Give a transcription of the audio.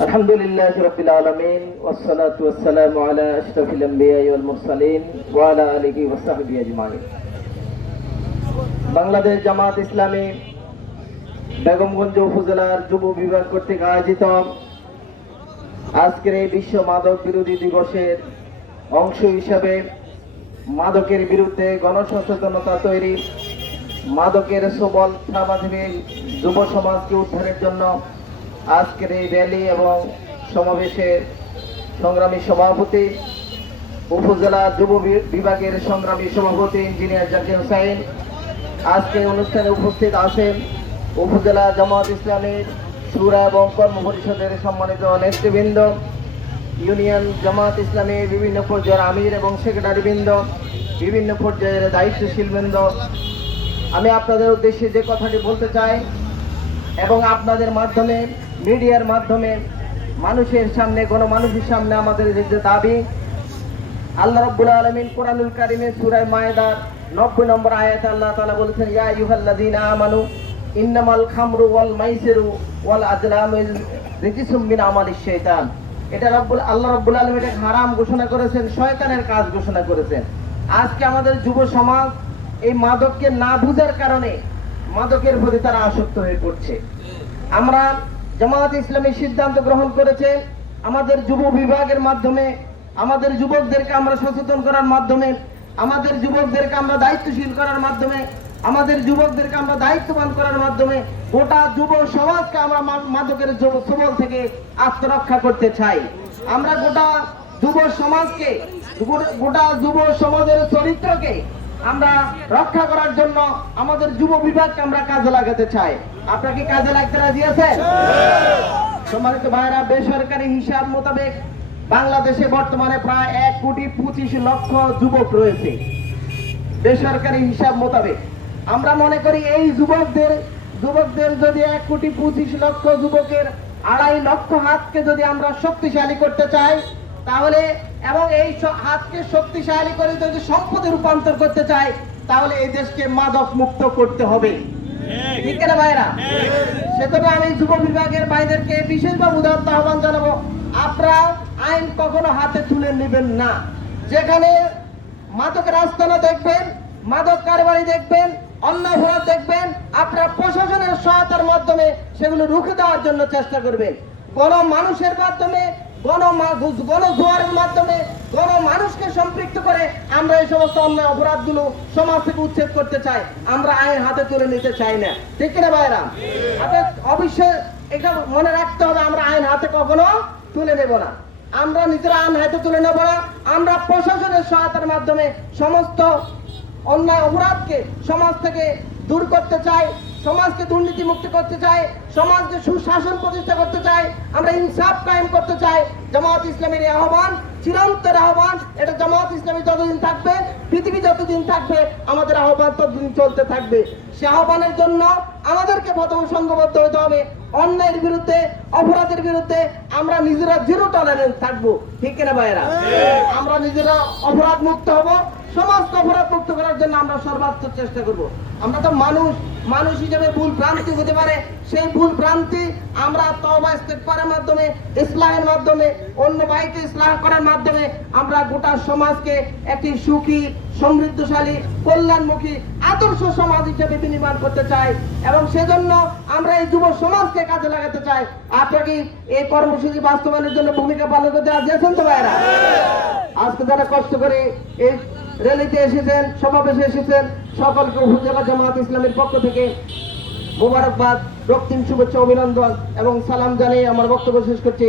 আলহামদুলিল্লাহি রাব্বিল আলামিন ওয়াসসালাতু ওয়াসসালামু আলা আশরাফিল আমবিয়াই ওয়াল মুরসালিন ওয়া আলা আলিহি ওয়া সাহবিহি আজমাইন। বাংলাদেশ জামাত ইসলামী বেগমগঞ্জ উপজেলার যুব বিভাগ কর্তৃক আয়োজিত আজকের এই বিশ্ব মাদক বিরোধী দিবসের অংশ হিসাবে মাদকের বিরুদ্ধে গণসচেতনতা তৈরি, মাদকের সবল থাবা থেকে যুব সমাজকে উদ্ধারের জন্য আজকের এই র্যালি এবং সমাবেশের সংগ্রামী সভাপতি, উপজেলা যুব বিভাগের সংগ্রামী সভাপতি ইঞ্জিনিয়ার জাকির হোসেন, আজকে অনুষ্ঠানে উপস্থিত আছেন উপজেলা জামাত ইসলামীর শুরা এবং কর্ম পরিষদের সম্মানিত নেতৃবৃন্দ, ইউনিয়ন জামাত ইসলামীর বিভিন্ন পর্যায়ের আমির এবং সেক্রেটারিবৃন্দ, বিভিন্ন পর্যায়ের দায়িত্বশীল বৃন্দ। আমি আপনাদের উদ্দেশ্যে যে কথাটি বলতে চাই এবং আপনাদের মাধ্যমে, মিডিয়ার মাধ্যমে মানুষের সামনে, গণমানুষের সামনে আমাদের যে দাবি, আল্লাহ রাব্বুল আলামিন কোরআনুল কারীমে সূরা মায়েদার 90 নম্বর আয়াতে আল্লাহ তাআলা বলেছেন, ইয়া আইয়ুহাল্লাযীনা আমানু ইন্নামাল খামরু ওয়াল মাইসিরু ওয়াল আজলামু রিজসুম মিন আমালিশ শাইতান। এটা আল্লাহ রাব্বুল আলামিন এটা হারাম ঘোষণা করেছেন, শয়তানের কাজ ঘোষণা করেছেন। আজকে আমাদের যুব সমাজ এই মাদককে না বুঝার কারণে মাদকের প্রতি তারা আসক্ত হয়ে পড়ছে। আমরা জামাত ইসলামী সিদ্ধান্ত গ্রহণ করেছে আমাদের যুব বিভাগের মাধ্যমে, আমাদের যুবকদেরকে আমরা সচেতন করার মাধ্যমে, আমাদের যুবকদেরকে আমরা দায়িত্বশীল করার মাধ্যমে, আমাদের যুবকদেরকে আমরা দায়িত্ববান করার মাধ্যমে গোটা যুব সমাজকে আমরা মাদকের সবল থেকে আত্মরক্ষা করতে চাই। আমরা গোটা যুব সমাজকে, গোটা যুব সমাজের চরিত্রকে আমরা রক্ষা করার জন্য আমাদের যুব বিভাগকে আমরা কাজে লাগাতে চাই। আপনারা কি কাজে লাগতে রাজি আছেন? সম্মানিত ভাইরা, বেসরকারি হিসাব মোতাবেক বাংলাদেশে বর্তমানে প্রায় 1,25,00,000 যুবক রয়েছে। বেসরকারি হিসাব মোতাবেক আমরা মনে করি এই যুবকদের যদি 1,25,00,000 যুবকের 2.5 লক্ষ হাতকে যদি আমরা শক্তিশালী করতে চাই, তাহলে এবং এই হাতকে শক্তিশালী করে যদি সম্পদে রূপান্তর করতে চাই, তাহলে এই দেশকে মাদক মুক্ত করতে হবে। ঠিক না ভাইরা? সেজন্য আমি যুব বিভাগের ভাইদেরকে বিশেষভাবে উদাহরণ আহ্বান জানাবো, আপনারা আইন কখনো হাতে তুলে নেবেন না। যেখানে মাদকের আস্তানা দেখবেন, মাদক কারবারি দেখবেন, অন্য অপরাধ দেখবেন, আপনারা প্রশাসনের সহায়তার মাধ্যমে সেগুলো রুখে দেওয়ার জন্য চেষ্টা করবেন। গণমানুষের মাধ্যমে, গণজোয়ারের মাধ্যমে গণমানুষকে সম্পৃক্ত করে আমরা এই সমস্ত অন্যায় অপরাধগুলো সমাজ থেকে উচ্ছেদ করতে চাই। আমরা আইন হাতে তুলে নিতে চাই না। ঠিক না ভাইরা? আপনাদের অবশ্যই এটা মনে রাখতে হবে, আমরা আইন হাতে কখনো তুলে নেব না। আমরা নিজেরা আইন হাতে তুলে নেব না। আমরা প্রশাসনের সহায়তার মাধ্যমে সমস্ত অন্যায় অপরাধকে সমাজ থেকে দূর করতে চাই, সমাজকে দুর্নীতি মুক্ত করতে চাই, সমাজকে সুশাসন প্রতিষ্ঠা করতে চাই, আমরা ইনসাফ কায়েম করতে চাই। জামাত ইসলামীর এই আহ্বান চিরন্তর আহ্বান। এটা জামাত ইসলামী যতদিন থাকবে, পৃথিবী যতদিন থাকবে, আমাদের আহ্বান ততদিন চলতে থাকবে। সে আহ্বানের জন্য আমাদেরকে প্রথমে সংঘবদ্ধ হতে হবে। অন্যায়ের বিরুদ্ধে, অপরাধের বিরুদ্ধে আমরা নিজেরা জিরো টলারেন্স থাকবো। ঠিক কিনা ভাইয়েরা? আমরা নিজেরা অপরাধ মুক্ত হব, সমাজকে অপরাধ মুক্ত করার জন্য আমরা সর্বাত্মক চেষ্টা করব। আমরা তো মানুষ হিসেবে ভুল ভ্রান্তি হতে পারে, সেই ভুল ভ্রান্তি আমরা তওবা ইস্তেগফারের মাধ্যমে, ইসলাহের মাধ্যমে, অন্য ভাইকে ইসলাহ করার মাধ্যমে আমরা গোটা সমাজকে একটি সুখী, সমৃদ্ধশালী, কল্যাণমুখী, আদর্শ সমাজ হিসেবে বিনির্মাণ করতে চাই এবং সেজন্য আমরা এই যুব সমাজকে কাজে লাগাতে চাই। আপনারা কি এই কর্মসূচি বাস্তবায়নের জন্য ভূমিকা পালন করতে রাজি আছেন তো ভাইরা? আজকে যারা কষ্ট করে এই র্যালিতে এসেছেন, সমাবেশে এসেছেন, সকলকে উপজেলা জামাত ইসলামের পক্ষ থেকে মোবারকবাদ, রক্তিম শুভেচ্ছা, অভিনন্দন এবং সালাম জানিয়ে আমার বক্তব্য শেষ করছি।